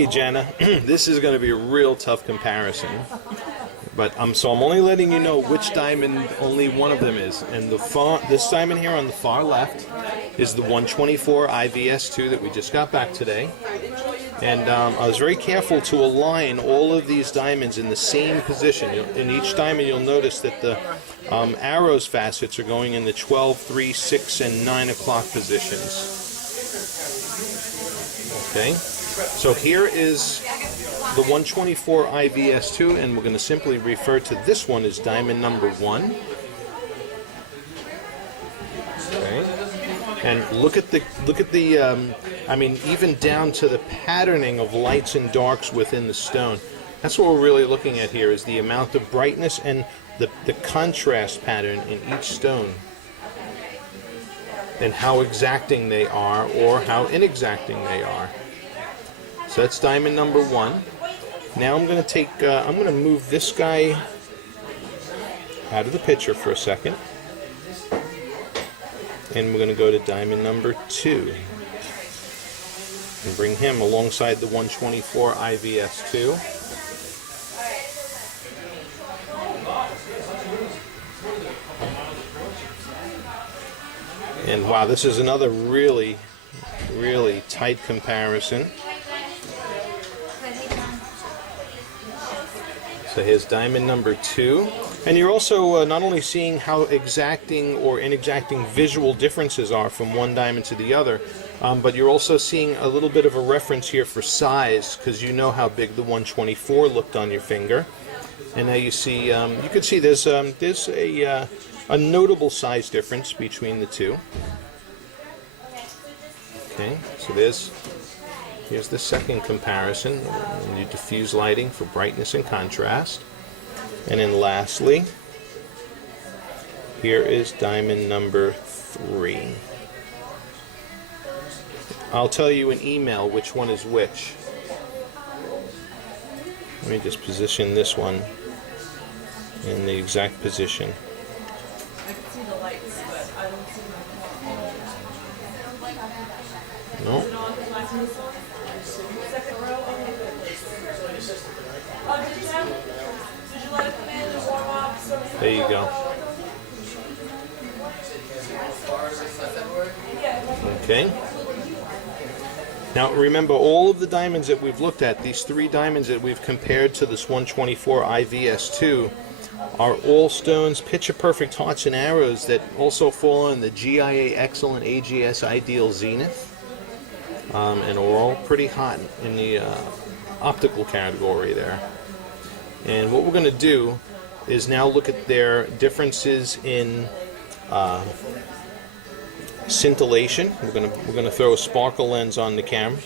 Okay, Jenna, this is going to be a real tough comparison, but so I'm only letting you know which diamond only one of them is. And this diamond here on the far left is the 124 IVS2 that we just got back today. And I was very careful to align all of these diamonds in the same position. In each diamond, you'll notice that the arrows facets are going in the 12, 3, 6, and 9 o'clock positions. Okay, so here is the 124 IVS2, and we're going to simply refer to this one as diamond number 1. Okay, and look at the I mean, even down to the patterning of lights and darks within the stone. That's what we're really looking at here, is the amount of brightness and the contrast pattern in each stone, and how exacting they are or how inexacting they are. So that's diamond number 1. Now I'm going to move this guy out of the picture for a second, and we're going to go to diamond number 2 and bring him alongside the 124 IVS2. And wow, this is another really, really tight comparison. So here's diamond number 2. And you're also not only seeing how exacting or inexacting visual differences are from one diamond to the other, but you're also seeing a little bit of a reference here for size, because you know how big the 124 looked on your finger. And now you see, you can see there's a notable size difference between the two. Okay, so here's the second comparison. You diffuse lighting for brightness and contrast. And then lastly, here is diamond number 3. I'll tell you in email which one is which. Let me just position this one in the exact position. I can see the lights, but I don't see my No. second row. Did you let it come in and warm up? There you go. Okay. Now remember, all of the diamonds that we've looked at, these 3 diamonds that we've compared to this 124 IVS2, are all stones, picture-perfect hearts and arrows that also fall in the GIA Excellent AGS Ideal Zenith, and are all pretty hot in the optical category there. And what we're going to do is now look at their differences in scintillation. We're going to throw a sparkle lens on the camera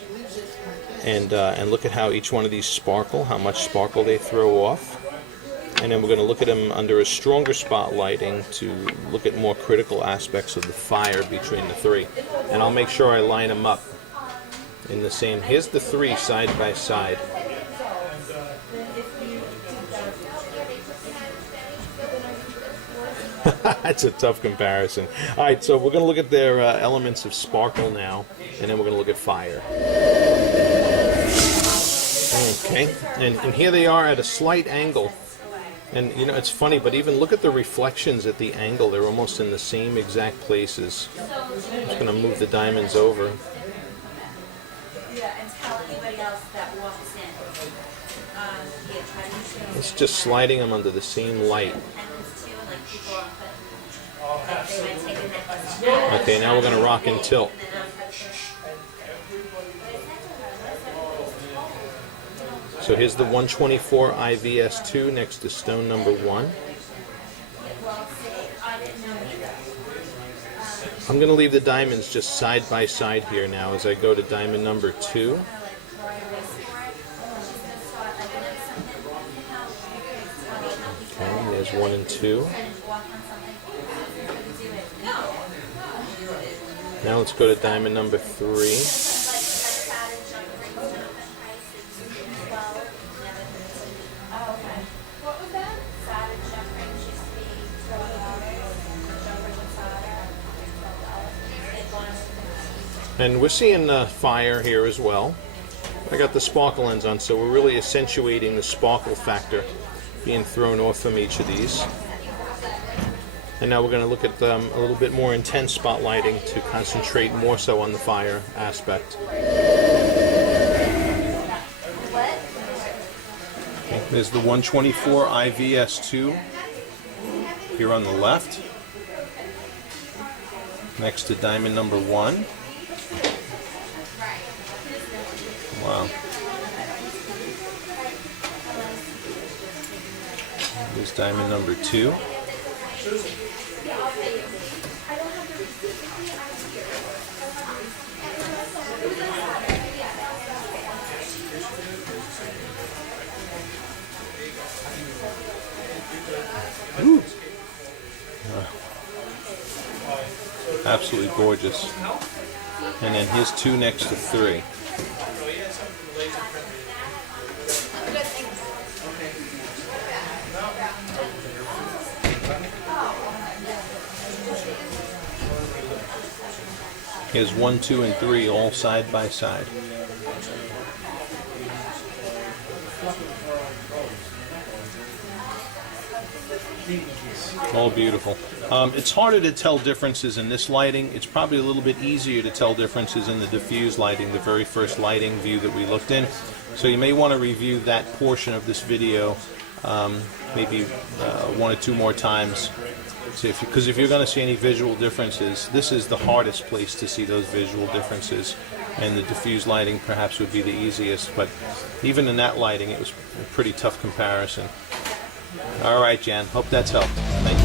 and look at how each one of these sparkle, how much sparkle they throw off. And then we're going to look at them under a stronger spotlighting to look at more critical aspects of the fire between the 3. And I'll make sure I line them up in the same. Here's the 3 side by side. That's a tough comparison. Alright, so we're going to look at their elements of sparkle now, and then we're going to look at fire. Okay, and here they are at a slight angle. And you know, it's funny, but even look at the reflections at the angle. They're almost in the same exact places. I'm just going to move the diamonds over. It's just sliding them under the same light. Okay, now we're going to rock and tilt. So here's the 124 IVS2 next to stone number 1. I'm going to leave the diamonds just side by side here now as I go to diamond number 2. Okay, there's 1 and 2. Now let's go to diamond number 3. And we're seeing fire here as well. I got the sparkle lens on, so we're really accentuating the sparkle factor being thrown off from each of these. And now we're going to look at a little bit more intense spotlighting to concentrate more so on the fire aspect. Okay, there's the 124 IVS2 here on the left, next to diamond number 1. Wow. Here's diamond number 2. Ooh. Absolutely gorgeous. And then here's 2 next to 3. Here's 1, 2, and 3 all side by side. All beautiful. It's harder to tell differences in this lighting. It's probably a little bit easier to tell differences in the diffuse lighting, the very first lighting view that we looked in. So you may want to review that portion of this video maybe 1 or 2 more times. Because if you're going to see any visual differences, this is the hardest place to see those visual differences, and the diffuse lighting perhaps would be the easiest, but even in that lighting it was a pretty tough comparison. Alright, Jan, hope that's helped. Thank you.